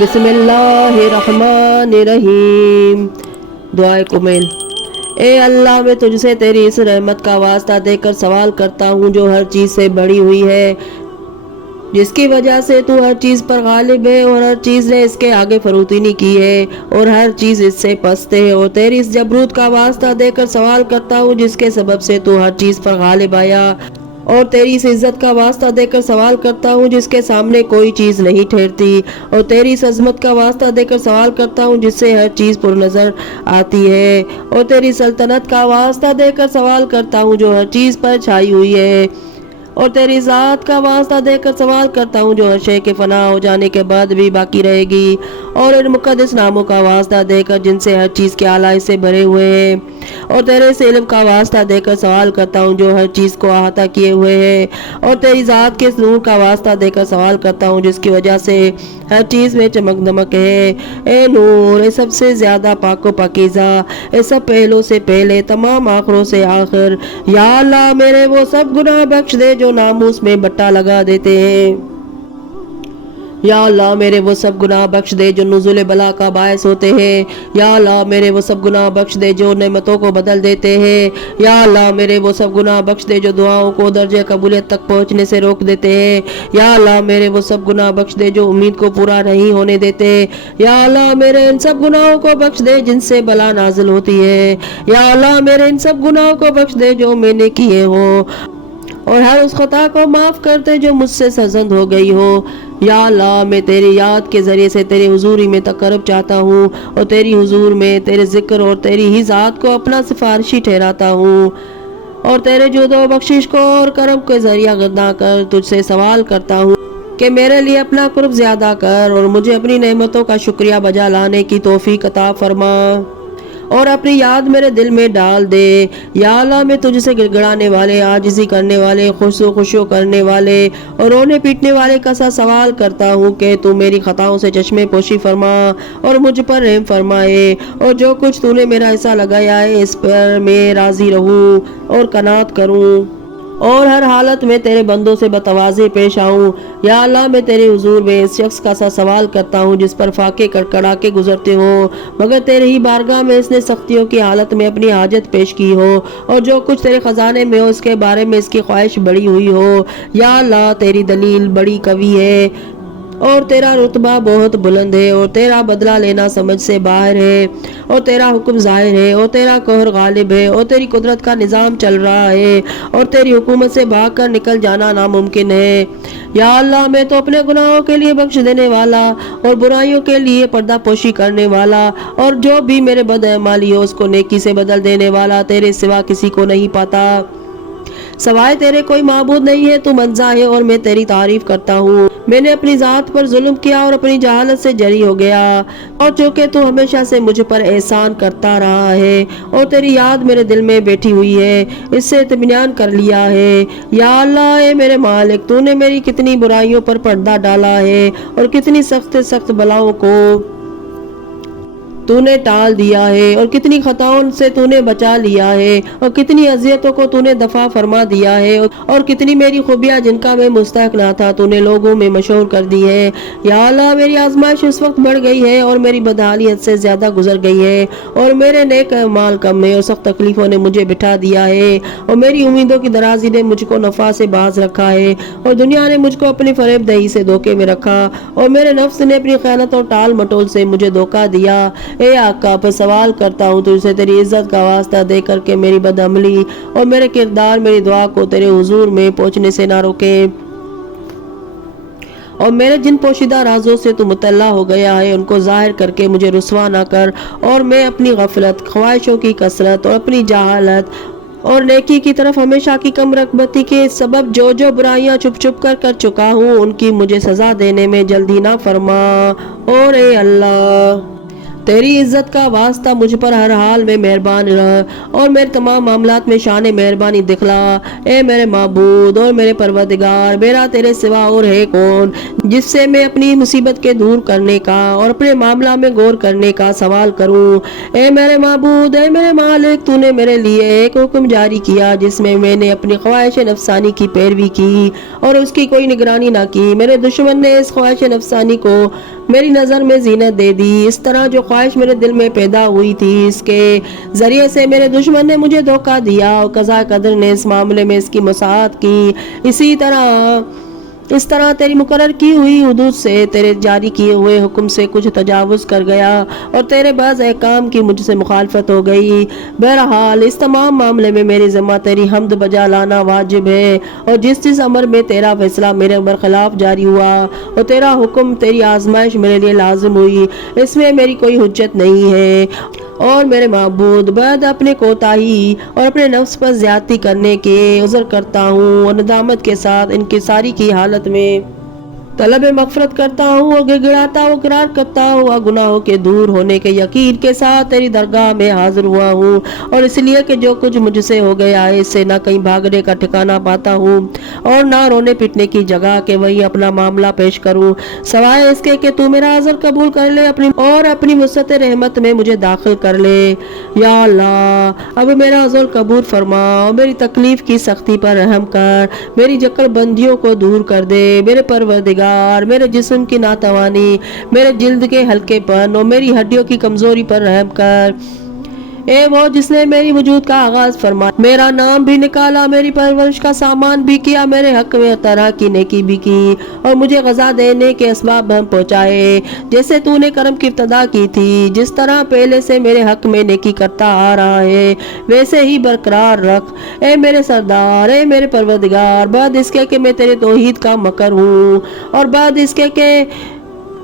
بسم اللہ الرحمن الرحیم۔ دعائے کمیل۔ اے اللہ، میں تجھ سے تیری اس رحمت کا واسطہ دے کر سوال کرتا ہوں جو ہر چیز سے بڑی ہوئی ہے، جس کی وجہ سے تو ہر چیز پر غالب ہے اور ہر چیز نے اس کے آگے فروتی نہیں کی ہے اور ہر چیز اس سے پست ہے، اور تیری اس جبروت کا واسطہ دے کر سوال کرتا ہوں جس کے سبب سے تو ہر چیز پر غالب آیا، اور تیری اس عزت کا واسطہ دے کر سوال کرتا ہوں جس کے سامنے کوئی چیز نہیں ٹھہرتی، اور تیری اس عظمت کا واسطہ دے کر سوال کرتا ہوں جس سے ہر چیز پر نظر آتی ہے، اور تیری سلطنت کا واسطہ دے کر سوال کرتا ہوں جو ہر چیز پر چھائی ہوئی ہے، اور تیری ذات کا واسطہ دے کر سوال کرتا ہوں جو ہر شے کے فنا ہو جانے کے بعد بھی باقی رہے گی، اور ان مقدس ناموں کا واسطہ دے کر جن سے ہر چیز کے اعلیٰ سے بھرے ہوئے ہیں، اور تیرے اس علم کا واسطہ دے کر سوال کرتا ہوں جو ہر چیز کو احاطہ کیے ہوئے ہے، اور تیری ذات کے نور کا واسطہ دے کر سوال کرتا ہوں جس کی وجہ سے ہر چیز میں چمک دمک ہے۔ اے نور، اے سب سے زیادہ پاک و پاکیزہ، اے سب پہلوں سے پہلے، تمام آخروں سے آخر، یا اللہ میرے وہ سب گناہ بخش دے جو ناموس میں بٹا لگا دیتے ہیں۔ یا اللہ میرے وہ سب گناہ بخش دے جو نزول بلا کا باعث ہوتے ہیں۔ یا اللہ میرے وہ سب گناہ بخش دے جو نعمتوں کو بدل دیتے ہیں۔ یا اللہ میرے وہ سب گناہ بخش دے جو دعاؤں کو درجہ قبولیت تک پہنچنے سے روک دیتے ہیں۔ یا اللہ میرے وہ سب گناہ بخش دے جو امید کو پورا نہیں ہونے دیتے۔ یا اللہ میرے ان سب گناہوں کو بخش دے جن سے بلا نازل ہوتی ہے۔ یا اللہ میرے ان سب گناہوں کو بخش دے جو میں نے کیے ہوں، اور ہر اس خطا کو معاف کرتے جو مجھ سے سرزد ہو گئی ہو۔ یا اللہ میں تیری یاد کے ذریعے سے تیری حضوری میں تقرب چاہتا ہوں، اور تیری حضور میں تیرے ذکر اور تیری ہی ذات کو اپنا سفارشی ٹھہراتا ہوں، اور تیرے جود و بخشش کو اور کرم کے ذریعہ گرداں کر تجھ سے سوال کرتا ہوں کہ میرے لیے اپنا قرب زیادہ کر اور مجھے اپنی نعمتوں کا شکریہ بجا لانے کی توفیق عطا فرما، اور اپنی یاد میرے دل میں ڈال دے۔ یا اللہ میں تجھ سے گڑ گڑانے والے، عاجزی کرنے والے، خشوع کرنے والے اور رونے پیٹنے والے کا سا سوال کرتا ہوں کہ تو میری خطاؤں سے چشمے پوشی فرما اور مجھ پر رحم فرمائے، اور جو کچھ تو نے میرا حصہ لگایا ہے اس پر میں راضی رہوں اور قناعت کروں، اور ہر حالت میں تیرے بندوں سے بتواضع پیش آؤں۔ یا اللہ میں تیرے حضور میں اس شخص کا سا سوال کرتا ہوں جس پر فاقے کڑکڑا کے گزرتے ہوں مگر تیرے ہی بارگاہ میں اس نے سختیوں کی حالت میں اپنی حاجت پیش کی ہو، اور جو کچھ تیرے خزانے میں ہو اس کے بارے میں اس کی خواہش بڑی ہوئی ہو۔ یا اللہ تیری دلیل بڑی قوی ہے اور تیرا رتبہ بہت بلند ہے، اور تیرا بدلہ لینا سمجھ سے باہر ہے، اور تیرا حکم ظاہر ہے، اور تیرا قہر غالب ہے، اور تیری قدرت کا نظام چل رہا ہے، اور تیری حکومت سے بھاگ کر نکل جانا ناممکن ہے۔ یا اللہ میں تو اپنے گناہوں کے لیے بخش دینے والا اور برائیوں کے لیے پردہ پوشی کرنے والا، اور جو بھی میرے بدعمالی ہو اس کو نیکی سے بدل دینے والا تیرے سوا کسی کو نہیں پاتا۔ سوائے تیرے کوئی معبود نہیں ہے، تو منزہ ہے اور میں تیری تعریف کرتا ہوں۔ میں نے اپنی ذات پر ظلم کیا اور اپنی جہالت سے جری ہو گیا، اور چونکہ تو ہمیشہ سے مجھ پر احسان کرتا رہا ہے اور تیری یاد میرے دل میں بیٹھی ہوئی ہے، اس سے اطمینان کر لیا ہے۔ یا اللہ اے میرے مالک، تو نے میری کتنی برائیوں پر پردہ ڈالا ہے اور کتنی سخت سخت بلاؤں کو تو نے ٹال دیا ہے، اور کتنی خطاؤں سے تو نے بچا لیا ہے، اور کتنی اذیتوں کو تو نے دفع فرما دیا ہے، اور کتنی میری خوبیاں جن کا میں مستحق نہ تھا تو نے لوگوں میں مشہور کر دی ہے۔ یا اللہ میری آزمائش اس وقت بڑھ گئی ہے اور میری بدحالی حد سے زیادہ گزر گئی ہے، اور میرے نیک اعمال کم ہے اور سخت تکلیفوں نے مجھے بٹھا دیا ہے، اور میری امیدوں کی درازی نے مجھ کو نفع سے باز رکھا ہے، اور دنیا نے مجھ کو اپنی فریب دہی سے دھوکے میں رکھا، اور میرے نفس نے اپنی خیانت اور ٹال مٹول سے مجھے دھوکہ دیا۔ اے آقا پر سوال کرتا ہوں تجھ سے تیری عزت کا واسطہ دے کر کے میری بدعملی اور میرے کردار میری دعا کو تیرے حضور میں پہنچنے سے نہ روکے، اور میرے جن پوشیدہ رازوں سے تو مطلع ہو گیا ہے ان کو ظاہر کر کے مجھے رسوا نہ کر، اور میں اپنی غفلت، خواہشوں کی کثرت اور اپنی جہالت اور نیکی کی طرف ہمیشہ کی کم رغبتی کے سبب جو جو برائیاں چھپ چھپ کر چکا ہوں ان کی مجھے سزا دینے میں جلدی نہ فرما، اور اے اللہ تیری عزت کا واسطہ مجھ پر ہر حال میں مہربان رہ اور میرے تمام معاملات میں شان مہربانی دکھلا۔ اے میرے معبود اور میرے پروردگار، میرا تیرے سوا اور ہے کون جس سے میں اپنی مصیبت کے دور کرنے کا اور اپنے معاملہ میں غور کرنے کا سوال کروں۔ اے میرے معبود، اے میرے مالک، تو نے میرے لیے ایک حکم جاری کیا جس میں نے اپنی خواہش نفسانی کی پیروی کی اور اس کی کوئی نگرانی نہ کی۔ میرے دشمن نے اس خواہش نفسانی کو मेरी नज़र में जीनत दे दी। इस तरह जो ख्वाहिश मेरे दिल में पैदा हुई थी, इसके ज़रिए से मेरे दुश्मन ने मुझे धोखा दिया और कज़ा कदर ने इस मामले में इसकी मुसाअत की। इस तरह तेरी मुकर्रर की हुई हुदूद से, तेरे जारी किए हुए हुक्म से कुछ तजावुज़ कर गया और तेरे बाज़ अहकाम की मुझसे मुखालफत हो गई। बहरहाल इस तमाम मामले में मेरी ज़िम्मा तेरी हम्द बजा लाना वाजिब है, और जिस जिस अमर में तेरा फैसला मेरे बरखिलाफ जारी हुआ और तेरा हुक्म, तेरी आजमाइश मेरे लिए लाजिम हुई, इसमें मेरी कोई हुज्जत नहीं है। और मेरे माबूद, बाद अपने कोताही और अपने नफ्स पर ज्यादती करने के उज़र करता हूँ और नदामत के साथ इनकिसारी की हालत में तलब मग़फ़िरत करता हूँ और गिड़गिड़ाता हुआ इक़रार करता हुआ गुनाहों के दूर होने के यकीन के साथ तेरी दरगाह में हाजिर हुआ हूँ। और इसलिए कि जो कुछ मुझसे हो गया है, इससे ना कहीं भागने का ठिकाना पाता हूँ और ना रोने पिटने की जगह के वही अपना मामला पेश करूँ, सवाए इसके कि तू मेरा अज़र कबूल कर ले अपनी वुसअत रहमत में मुझे दाखिल कर ले। या अल्लाह, अब मेरा अज़र कबूल फरमा और मेरी तकलीफ की सख्ती पर रहम कर, मेरी जकड़ बंदियों को दूर कर दे। मेरे परवरदिगार, मेरे जिस्म की नातवानी, मेरे जिल्द के हल्केपन और मेरी हड्डियों की कमजोरी पर रहम कर। ए वो जिसने मेरी वजूद का आगाज फरमाया, मेरा नाम भी निकाला, मेरी परवरिश का सामान भी किया, मेरे हक में तरह की नेकी भी की और मुझे गज़ा देने के असबाब हम पहुँचाए, जैसे तूने करम की इब्तदा की थी। जिस तरह पहले से मेरे हक में नेकी करता आ रहा है, वैसे ही बरकरार रख। ए मेरे सरदार, ए मेरे परवरदिगार, बाद इसके कि मैं तेरे तौहीद का मकर हूँ और बाद इसके कि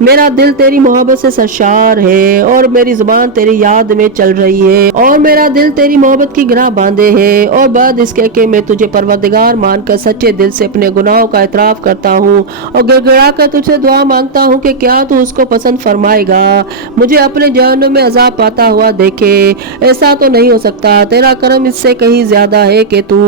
मेरा दिल तेरी मोहब्बत से सरशार है और मेरी जुबान तेरी याद में चल रही है और मेरा दिल तेरी मोहब्बत की गिरह बांधे है। और बाद इसके कि मैं तुझे परवरदिगार मानकर सच्चे दिल से अपने गुनाहों का इतराफ करता हूँ और गिड़गिड़ा कर तुझसे दुआ मांगता हूँ कि क्या तू उसको पसंद फरमाएगा, मुझे अपने जहन्नुम में अजाब पाता हुआ देखे। ऐसा तो नहीं हो सकता, तेरा करम इससे कहीं ज्यादा है कि तू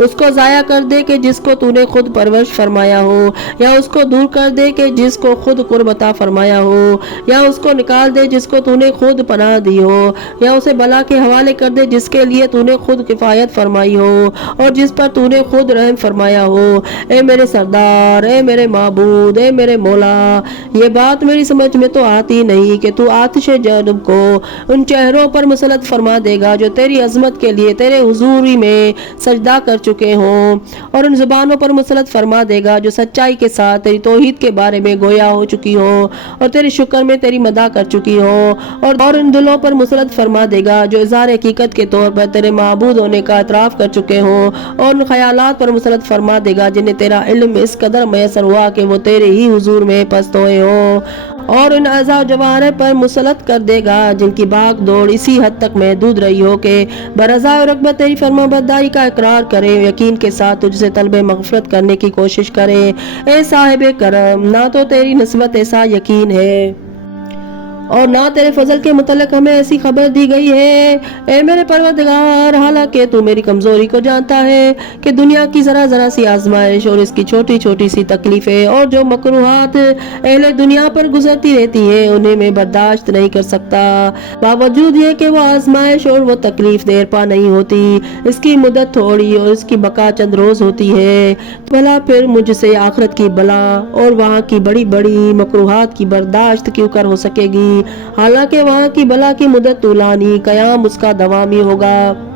उसको जाया कर दे कि जिसको तूने खुद परवरिश फरमाया हो, या उसको दूर कर दे कि जिसको खुद कुर्बता फरमाया हो, या उसको निकाल दे जिसको तूने खुद पनाह दी हो, या उसे बला के हवाले कर दे जिसके लिए तूने खुद किफायत फरमाई हो और जिस पर तूने खुद रहम फरमाया हो। ए मेरे सरदार, ए मेरे माबूद, ए मेरे मौला, ये बात मेरी समझ में तो आती नहीं कि तू आतिश जहन्नुम को उन चेहरों पर मुसलत फरमा देगा जो तेरी अजमत के लिए तेरे हुजूरी में सजदा कर चुके हों, और उन जुबानों पर मुसलत फरमा देगा जो सच्चाई के साथ तेरी तौहीद के बारे में गोया हो चुकी हो और तेरे शुक्र में तेरी मदा कर चुकी हो, और इन दिलों पर मुसलत फरमा देगा जो इज़हार हकीकत के तौर पर तेरे माबूद होने का इतराफ कर चुके हो, और उन ख्यालात पर मुसलत फरमा देगा जिन्हें तेरा इल्म इस कदर मैसर हुआ कि वो तेरे ही हुजूर में पस्त हुए हो, और उन अज़ा जवारे पर मुसलत कर देगा जिनकी भाग दौड़ इसी हद तक महदूद रही हो कि बरज़ा और रग़बत तेरी फरमाबरदारी का इकरार करे, यकीन के साथ तुझसे तलब मग़फ़िरत करने की कोशिश करे। ए साहिब करम, ना तो तेरी निस्बत ऐसा यकीन है और ना तेरे फजल के मुतल्लिक़ हमें ऐसी खबर दी गई है। ए मेरे परवरदिगार, हालांकि तू मेरी कमजोरी को जानता है कि दुनिया की जरा जरा सी आजमाइश और इसकी छोटी छोटी सी तकलीफें और जो मकरूहात अहले दुनिया पर गुजरती रहती है, उन्हें मैं बर्दाश्त नहीं कर सकता। बावजूद ये कि वो आजमाइश और वो तकलीफ देर पा नहीं होती, इसकी मुद्दत थोड़ी और इसकी बका चंद रोज होती है, तो भला फिर मुझसे आखिरत की बला और वहाँ की बड़ी बड़ी मकरूहात की बर्दाश्त क्यों कर हो सकेगी। हालांकि वहाँ की बला की मुद्दत तूलानी, कयाम उसका दवामी होगा।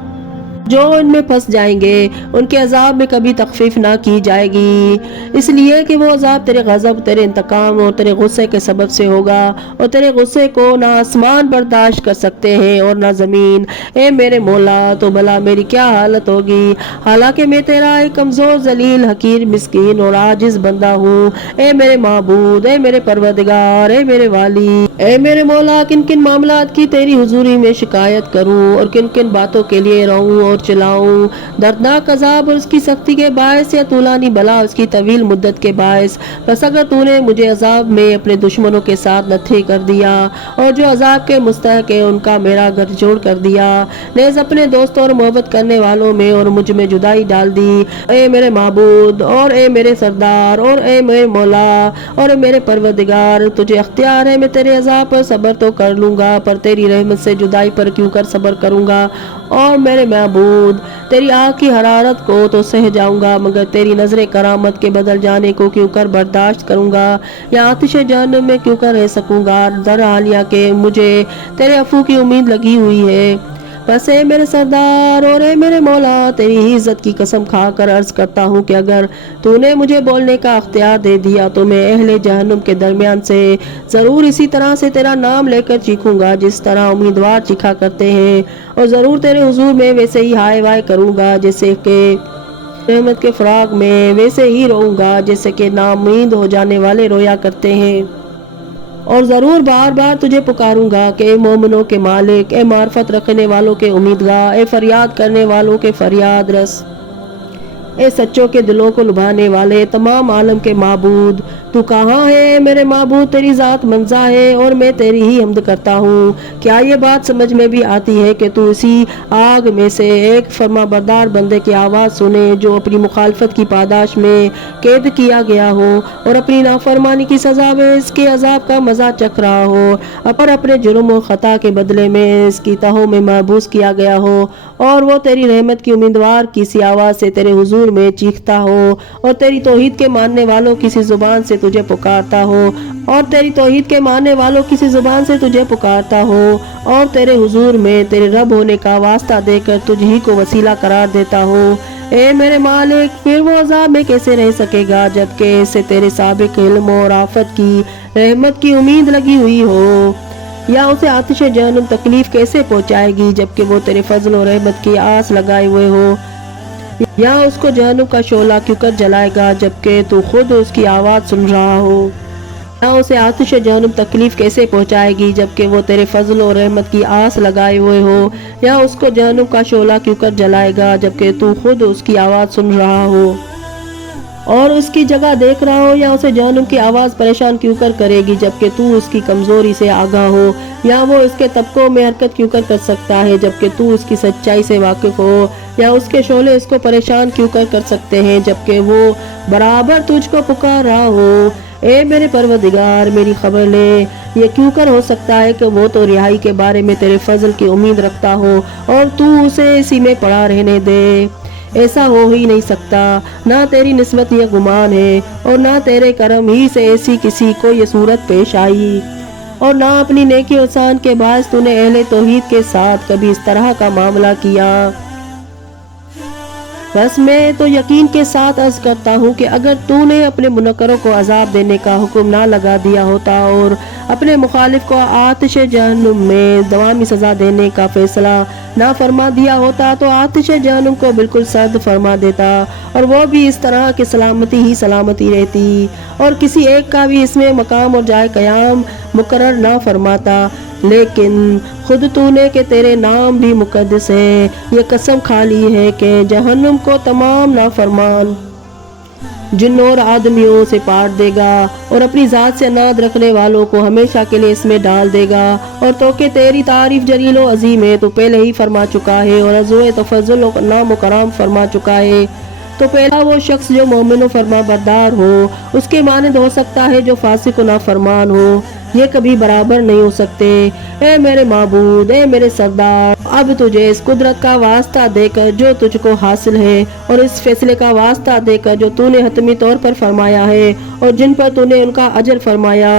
जो इनमें फंस जाएंगे उनके अजाब में कभी तखफीफ ना की जाएगी, इसलिए कि वो अजाब तेरे गजब, तेरे इंतकाम और तेरे गुस्से के सबब से होगा, और तेरे गुस्से को ना आसमान बर्दाश्त कर सकते हैं और ना जमीन। ए मेरे मौला, तो भला मेरी क्या हालत होगी, हालांकि मैं तेरा एक कमजोर जलील हकीर मिस्कीन और आजिज बंदा हूँ। ए मेरे माबूद, ए मेरे परवरदिगार, ए मेरे वाली, ए मेरे मौला, किन किन मामलात की तेरी हुजूरी में शिकायत करूँ और किन किन बातों के लिए रहूँ और चलाऊं। दर्दनाक अजाब और उसकी सख्ती के बायस या तूलानी बला उसकी तवील मुद्दत के बायस, बस अगर तूने मुझे अजाब में अपने दुश्मनों के साथ नथी कर दिया और जो अजाब के मुस्तहक है उनका मेरा गठजोड़ कर दिया, नेज़ अपने दोस्तों और मोहब्बत करने वालों में और मुझ में जुदाई डाल दी। ए मेरे माबूद और ए मेरे सरदार और ए मेरे मौला और मेरे परवरदिगार, तुझे अख्तियार है, मैं तेरे अजाब पर सब्र तो कर लूंगा, पर तेरी रहमत से जुदाई पर क्यों कर सब्र करूंगा। और मेरे महबूब माबूद, तेरी आग की हरारत को तो सह जाऊंगा, मगर तेरी नजर करामत के बदल जाने को क्यों कर बर्दाश्त करूंगा, या आतिश जहन्नम में क्यों कर रह सकूंगा। दर हालिया के मुझे तेरे अफू की उम्मीद लगी हुई है। बस ए मेरे सरदार और ए मेरे मौला, तेरी ही इज्जत की कसम खाकर अर्ज करता हूँ कि अगर तूने मुझे बोलने का अख्तियार दे दिया तो मैं अहले जहन्नुम के दरमियान से जरूर इसी तरह से तेरा नाम लेकर चीखूंगा जिस तरह उम्मीदवार चीखा करते हैं, और जरूर तेरे हुजूर में वैसे ही हाय वाय करूंगा जैसे कि रहमत के फराग में, वैसे ही रोऊंगा जैसे कि नाउम्मीद हो जाने वाले रोया करते हैं। और जरूर बार बार तुझे पुकारूंगा कि ए मोमिनों के मालिक, ए मार्फत रखने वालों के उम्मीदगार, ए फरियाद करने वालों के फरियाद रस, ए सच्चों के दिलों को लुभाने वाले, तमाम आलम के माबूद, तू कहाँ है मेरे माबूद, तेरी जात मंजा है और मैं तेरी ही हम्द करता हूँ। क्या ये बात समझ में भी आती है कि तू इसी आग में से एक फरमाबरदार बंदे की आवाज़ सुने जो अपनी मुखालफत की पादाश में कैद किया गया हो और अपनी नाफरमानी की सजा में इसके अजाब का मजा चख रहा हो, और अपने जुर्म और खता के बदले में इसकी तहों में महबूस किया गया हो, और वो तेरी रहमत की उम्मीदवार किसी आवाज़ से तेरे हुजूर में चीखता हो, और तेरी तौहीद के मानने वालों किसी जुबान से तुझे पुकारता हो, और तेरी तौहीद के मानने वालों किसी जुबान से तुझे पुकारता हो, और तेरे हुजूर में तेरे रब होने का वास्ता देकर तुझ ही को वसीला करार देता हो। ए मेरे मालिक, फिर वो अजाब में कैसे रह सकेगा जबकि इससे तेरे साबिक इल्म और आफत की रहमत की उम्मीद लगी हुई हो, या उसे आतिश जहन्नुम तकलीफ कैसे पहुंचाएगी जबकि वो तेरे फजल और रहमत की आस लगाए हुए हो, या उसको जहन्नुम का शोला क्यों कर जलाएगा जबकि तू खुद उसकी आवाज़ सुन रहा हो, या उसे आतिश जहन्नुम तकलीफ कैसे पहुंचाएगी जबकि वो तेरे फजल और रहमत की आस लगाए हुए हो, या उसको जहन्नुम का शोला क्यों कर जलाएगा जबकि तू खुद उसकी आवाज़ सुन रहा हो और उसकी जगह देख रहा हो, या उसे जहन्नुम की आवाज़ परेशान क्यों कर करेगी जबकि तू उसकी कमज़ोरी से आगाह हो, या वो इसके तबकों में हरकत क्यों कर सकता है जबकि तू उसकी सच्चाई से वाकिफ हो, या उसके शोले इसको परेशान क्यों कर सकते हैं जबकि वो बराबर तुझको पुकार रहा हो। ए मेरे परवदिगार, मेरी खबर ले, ये क्यों कर हो सकता है कि वो तो रिहाई के बारे में तेरे फजल की उम्मीद रखता हो और तू उसे इसी में पड़ा रहने दे। ऐसा हो ही नहीं सकता, ना तेरी निस्बत ये गुमान है और ना तेरे करम ही से ऐसी किसी को ये सूरत पेश आई, और ना अपनी नेकी एहसान के बायस तूने अहले तौहीद के साथ कभी इस तरह का मामला किया। बस मैं तो यकीन के साथ अर्ज करता हूँ कि अगर तूने अपने मुनक्करों को अजाब देने का हुक्म ना लगा दिया होता और अपने मुखालिफ को आतिश जहन्नुम में दवामी सजा देने का फैसला ना फरमा दिया होता तो आतिश जहन्नुम को बिल्कुल सर्द फरमा देता, और वो भी इस तरह की सलामती ही सलामती रहती, और किसी एक का भी इसमें मकाम और जाए कयाम मुकर्रर ना फरमाता। लेकिन खुद तूने के तेरे नाम भी मुकद्दस है, ये कसम खा ली है कि जहन्नुम को तमाम नाफरमान जिन्नों और आदमियों से पाट देगा और अपनी जात से नाद रखने वालों को हमेशा के लिए इसमें डाल देगा। और तो के तेरी तारीफ जलील व अजीम है, तो पहले ही फरमा चुका है और अज़ुए तफज़्ज़ुल व नाम व कराम फरमा चुका है। तो पहला वो शख्स जो मोमिन व फरमा बरदार हो उसके मानद हो सकता है जो फासिक व नाफरमान हो, ये कभी बराबर नहीं हो सकते। ए मेरे माबूद, ए मेरे सरदार, अब तुझे इस कुदरत का वास्ता देकर जो तुझको हासिल है और इस फैसले का वास्ता देकर जो तूने हतमी तौर पर फरमाया है और जिन पर तूने उनका अजर फरमाया,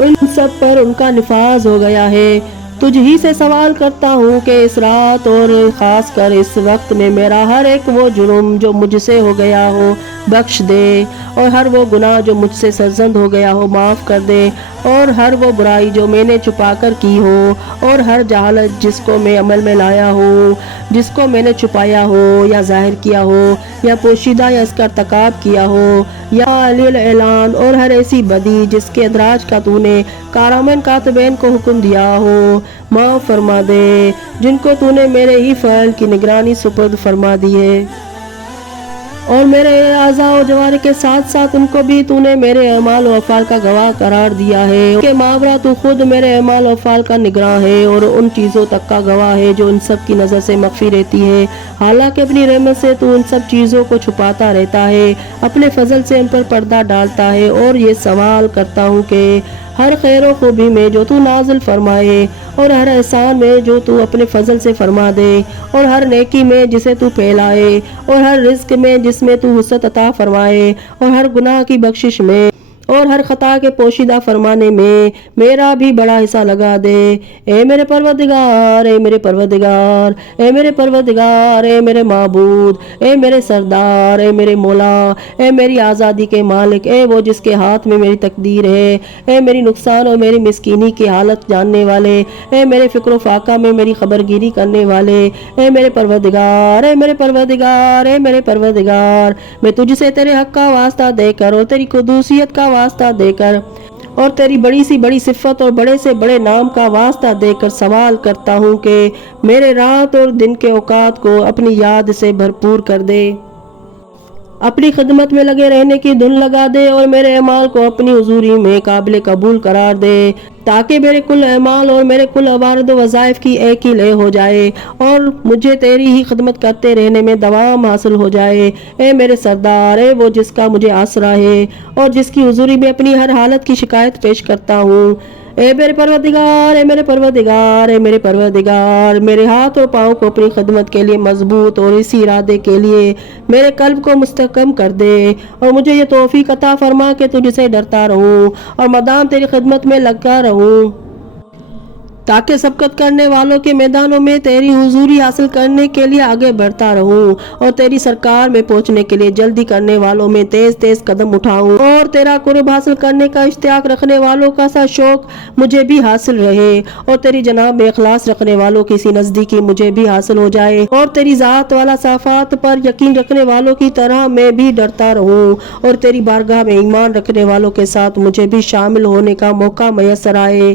उन सब पर उनका निफाज हो गया है। तुझ ही से सवाल करता हूँ कि इस रात और ख़ास कर इस वक्त में मेरा हर एक वो जुर्म जो मुझसे हो गया हो बख्श दे, और हर वो गुनाह जो मुझसे सरजंद हो गया हो माफ़ कर दे, और हर वो बुराई जो मैंने छुपा कर की हो, और हर जहालत जिसको मैं अमल में लाया हो, जिसको मैंने छुपाया हो या जाहिर किया हो या पोशीदा या इसका तकाब किया हो या अलील ऐलान, और हर ऐसी बदी जिसके अदराज का तूने कारामन कातबैन को हुक्म दिया हो माफ़ फरमा दे, जिनको तूने मेरे ही फ़अल की निगरानी सुपुर्द फरमा दी है, और मेरे आज़ा और जवारे के साथ साथ उनको भी तूने मेरे अमाल और अफ़ाल का गवाह करार दिया है। उनके मावरा तू खुद मेरे अमाल और अफ़ाल का निगरान है और उन चीज़ों तक का गवाह है जो इन सब की नज़र से मख्फी रहती है, हालांकि अपनी रहमत से तू उन सब चीज़ों को छुपाता रहता है, अपने फजल से उन पर पर्दा डालता है। और ये सवाल करता हूँ कि ہر خیر و خوبی میں جو تو نازل فرمائے، اور ہر احسان میں جو تو اپنے فضل سے فرما دے، اور ہر نیکی میں جسے تو پھیلائے، اور ہر رزق میں جس میں تو وسعت عطا فرمائے، اور ہر گناہ کی بخشش میں اور ہر خطا کے پوشیدہ فرمانے میں میرا بھی بڑا حصہ لگا دے۔ اے میرے پروردگار، اے میرے پروردگار، اے میرے پروردگار، اے میرے معبود، اے میرے سردار، اے میرے مولا، اے میری آزادی کے مالک، اے وہ جس کے ہاتھ میں میری تقدیر ہے، اے میری نقصان اور میری مسکینی کی حالت جاننے والے، اے میرے فکر و فاقہ میں میری خبر گیری کرنے والے، اے میرے پروردگار، اے میرے پروردگار، اے میرے پروردگار، میں تجھ سے تیرے حق کا واسطہ دے کر اور تیری قدوسیت کا واسطہ دے کر اور تیری بڑی سی بڑی صفت اور بڑے سے بڑے نام کا واسطہ دے کر سوال کرتا ہوں کہ میرے رات اور دن کے اوقات کو اپنی یاد سے بھرپور کر دے، اپنی خدمت میں لگے رہنے کی دھن لگا دے، اور میرے اعمال کو اپنی حضوری میں قابل قبول قرار دے، تاکہ میرے کل اعمال اور میرے کل عوارض و وظائف کی ایک ہی لے ہو جائے، اور مجھے تیری ہی خدمت کرتے رہنے میں دوام حاصل ہو جائے۔ اے میرے سردار، اے وہ جس کا مجھے آسرا ہے اور جس کی حضوری میں اپنی ہر حالت کی شکایت پیش کرتا ہوں، اے میرے پروردگار، اے میرے پروردگار، اے میرے پروردگار، میرے ہاتھ اور پاؤں کو اپنی خدمت کے لیے مضبوط اور اسی ارادے کے لیے میرے قلب کو مستحکم کر دے، اور مجھے یہ توفیق عطا فرما کہ تجھ سے ڈرتا رہوں اور مدام تیری خدمت میں لگا رہوں، تاکہ سبقت کرنے والوں کے میدانوں میں تیری حضوری حاصل کرنے کے لیے آگے بڑھتا رہوں، اور تیری سرکار میں پہنچنے کے لیے جلدی کرنے والوں میں تیز تیز قدم اٹھاؤں، اور تیرا قرب حاصل کرنے کا اشتیاق رکھنے والوں کا سا شوق مجھے بھی حاصل رہے، اور تیری جناب میں اخلاص رکھنے والوں کی سی نزدیکی مجھے بھی حاصل ہو جائے، اور تیری ذات والا صفات پر یقین رکھنے والوں کی طرح میں بھی ڈرتا رہوں، اور تیری بارگاہ میں ایمان رکھنے والوں کے ساتھ مجھے بھی شامل ہونے کا موقع میسر آئے۔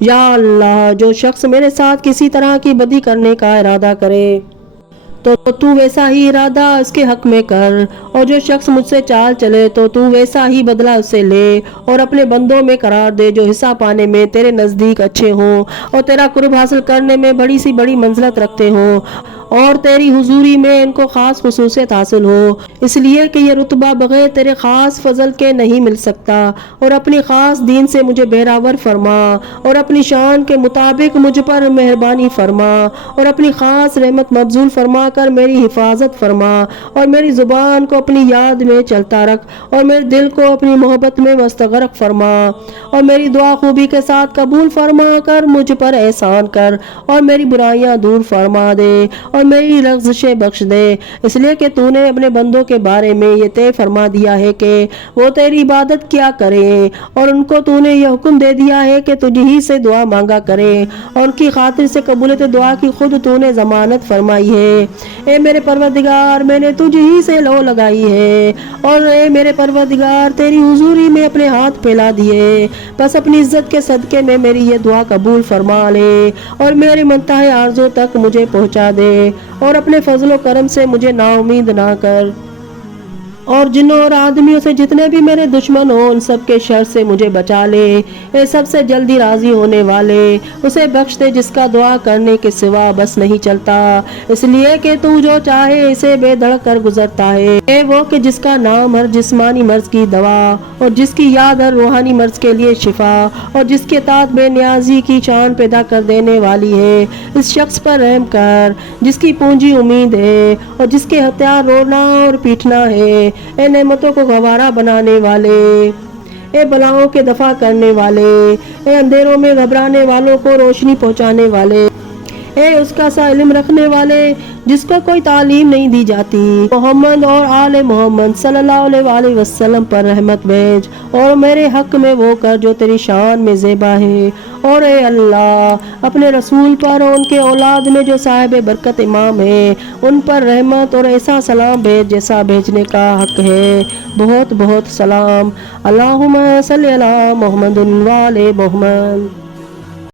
یا اللہ، جو شخص میرے ساتھ کسی طرح کی بدی کرنے کا ارادہ کرے تو ویسا ہی ارادہ اس کے حق میں کر، اور جو شخص مجھ سے چال چلے تو ویسا ہی بدلہ اس سے لے، اور اپنے بندوں میں قرار دے جو حصہ پانے میں تیرے نزدیک اچھے ہوں، اور تیرا قرب حاصل کرنے میں بڑی سی بڑی منزلت رکھتے ہوں، اور تیری حضوری میں ان کو خاص خصوصیت حاصل ہو، اس لیے کہ یہ رتبہ بغیر تیرے خاص فضل کے نہیں مل سکتا، اور اپنی خاص دین سے مجھے بہراور فرما، اور اپنی شان کے مطابق مجھ پر مہربانی فرما، اور اپنی خاص رحمت مبذول فرما کر میری حفاظت فرما، اور میری زبان کو اپنی یاد میں چلتا رکھ، اور میرے دل کو اپنی محبت میں مستغرق فرما، اور میری دعا خوبی کے ساتھ قبول فرما کر مجھ پر احسان کر، اور میری برائیاں دور فرما دے، اور میری لغزشیں بخش دے، اس لیے کہ تو نے اپنے بندوں کے بارے میں یہ طے فرما دیا ہے کہ وہ تیری عبادت کیا کریں، اور ان کو تو نے یہ حکم دے دیا ہے کہ تجھ ہی سے دعا مانگا کریں، اور ان کی خاطر سے قبولیت دعا کی خود تو نے ضمانت فرمائی ہے۔ اے میرے پروردگار، میں نے تجھ ہی سے لو لگائی ہے، اور اے میرے پروردگار، تیری حضوری میں اپنے ہاتھ پھیلا دیے، بس اپنی عزت کے صدقے میں میری یہ دعا قبول فرما لے، اور میرے منتہی آرزو تک مجھے پہنچا دے، اور اپنے فضل و کرم سے مجھے نا امید نہ کر، اور جنوں اور آدمیوں سے جتنے بھی میرے دشمن ہوں ان سب کے شر سے مجھے بچا لے۔ اے سب سے جلدی راضی ہونے والے، اسے بخش دے جس کا دعا کرنے کے سوا بس نہیں چلتا، اس لیے کہ تو جو چاہے اسے بے دھڑک کر گزرتا ہے۔ اے وہ کہ جس کا نام ہر جسمانی مرض کی دوا، اور جس کی یاد ہر روحانی مرض کے لیے شفا، اور جس کے اطاعت بے نیازی کی شان پیدا کر دینے والی ہے، اس شخص پر رحم کر جس کی پونجی امید ہے، اور جس کے ہتھیار رونا اور پیٹنا ہے۔ اے نعمتوں کو گوارا بنانے والے، اے بلاؤں کے دفع کرنے والے، اے اندھیروں میں گھبرانے والوں کو روشنی پہنچانے والے، اے اس کا سا علم رکھنے والے جس کو کوئی تعلیم نہیں دی جاتی، محمد اور آل محمد صلی اللہ علیہ وآلہ وسلم پر رحمت بھیج، اور میرے حق میں وہ کر جو تیری شان میں زیبا ہے، اور اے اللہ اپنے رسول پر اور ان کے اولاد میں جو صاحب برکت امام ہے ان پر رحمت اور ایسا سلام بھیج جیسا بھیجنے کا حق ہے۔ بہت بہت سلام۔ اللہم صلی علی محمد وآل محمد۔